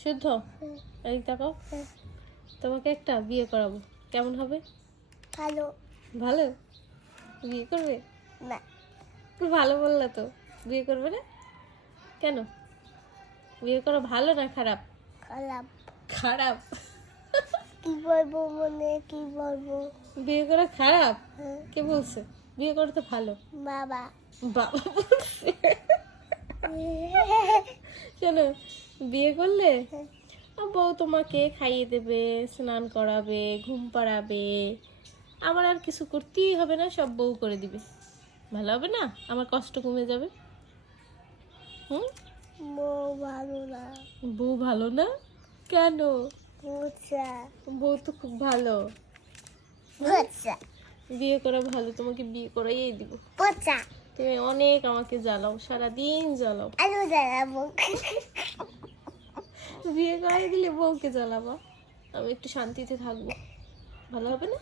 শুদ্ধ? এদিক তাকাও। তোমাকে একটা বিয়ে করাবো, কেমন হবে? ভালো। ভালো? বিয়ে করবে? না। ভালো বললা তো, বিয়ে করবে না কেন? বিয়ে করা ভালো না খারাপ? খারাপ। খারাপ? কি বলবো মনে, কি বলবো? বিয়ে করা খারাপ? কে বলছে? বিয়ে করা তো ভালো। বাবা। বাবা বলছে। শোনো, বিয়ে করলে বউ তোমাকে খাইয়ে দেবে, স্নান করাবে, ঘুম পাড়াবে, আমার আর কিছু করতেই হবে না, সব বউ করে দিবে। ভালো হবে না? আমার কষ্ট কমে যাবে। হুম? বউ ভালো না। বউ ভালো না কেন? বুঝা। বউ তো খুব ভালো। বুঝা। বিয়ে করা ভালো, তোমাকে বিয়ে করাইই দিব। বুঝা। তুমি অনেক আমাকে জ্বালাও, সারাদিন জ্বালাও। আলু জ্বালাবো। বিয়ে করাই দিলে বউকে জ্বালাবা, আমি একটু শান্তিতে থাকবো। ভালো হবে না?